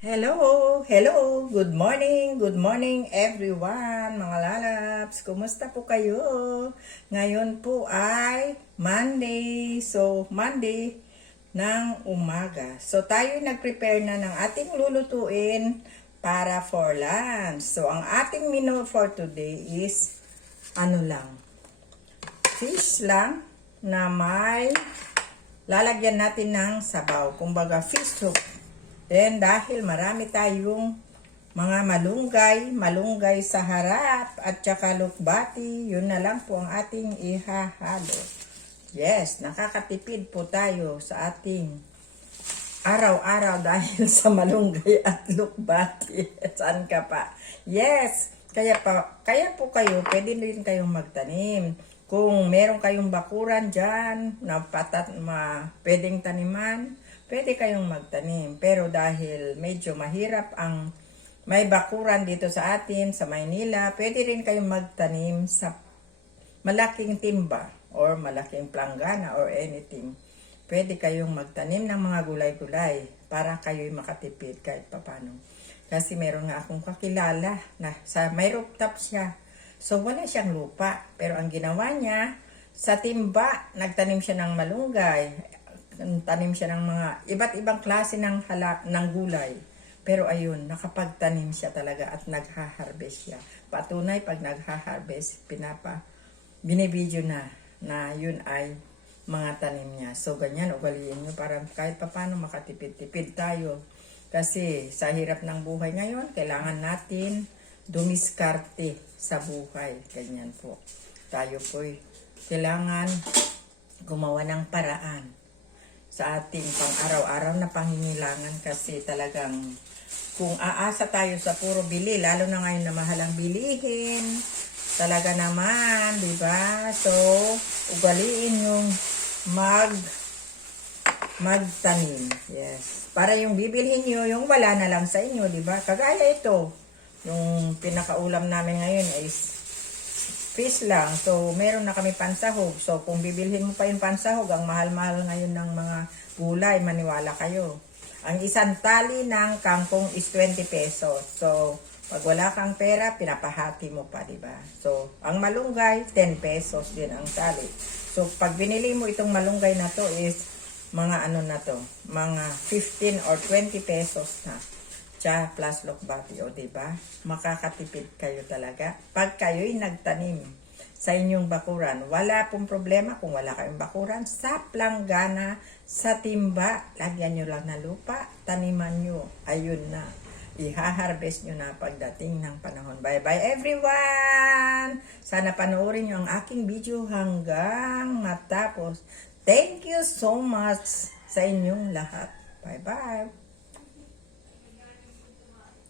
Hello, good morning everyone, mga lalabs. Kumusta po kayo? Ngayon po ay Monday, Monday ng umaga. So, tayo nag-prepare na ng ating lulutuin para for lunch. So, ang ating menu for today is, fish lang na may lalagyan natin ng sabaw. Kumbaga, fish soup. Then, dahil marami tayong mga malunggay sa harap at saka lukbati, yun na lang po ang ating ihahalo. Yes, nakakatipid po tayo sa ating araw-araw dahil sa malunggay at lukbati. Saan ka pa? Yes, kaya po kayo, pwede rin kayong magtanim. Kung meron kayong bakuran dyan na pwedeng taniman, pwede kayong magtanim. Pero dahil medyo mahirap ang may bakuran dito sa atin, sa Maynila, pwede rin kayong magtanim sa malaking timba or malaking planggana or anything. Pwede kayong magtanim ng mga gulay-gulay para kayo'y makatipid kahit papano. Kasi meron nga akong kakilala na may rooftop siya. So wala siyang lupa. Pero ang ginawa niya, sa timba, nagtanim siya ng malunggay. Tanim siya ng mga iba't ibang klase ng gulay. Pero ayun, nakapagtanim siya talaga at nagha-harvest siya. Patunay pag nagha-harvest, binibidyo na yun ay mga tanim niya. So ganyan, ugaliin nyo para kahit paano makatipid-tipid tayo. Kasi sa hirap ng buhay ngayon, kailangan natin dumiskarte sa buhay. Ganyan po. Tayo po'y kailangan gumawa ng paraan sa ating pang-araw-araw na panghihilangan kasi talagang kung aasa tayo sa puro bili, lalo na ngayon na mahal ang bilihin, talaga naman, di ba? So, ugaliin yung magtanim. Yes. Para yung bibilhin nyo, yung wala na lang sa inyo, di ba? Kagaya ito, yung pinakaulam namin ngayon is fish lang. So, meron na kami pansahog. So, kung bibilhin mo pa yung pansahog, ang mahal-mahal ngayon ng mga gulay, maniwala kayo. Ang isang tali ng kangkong is 20 pesos. So, pag wala kang pera, pinapahati mo pa, diba? So, ang malunggay, 10 pesos din ang tali. So, pag binili mo itong malunggay na to is mga mga 15 or 20 pesos na. Tsa plus lukbati, o diba? Makakatipid kayo talaga. Pag kayo'y nagtanim sa inyong bakuran, wala pong problema kung wala kayong bakuran. Sa planggana, sa timba, lagyan nyo lang na lupa, taniman nyo. Ayun na. Iha-harvest nyo na pagdating ng panahon. Bye-bye everyone! Sana panoorin nyo ang aking video hanggang matapos. Thank you so much sa inyong lahat. Bye-bye!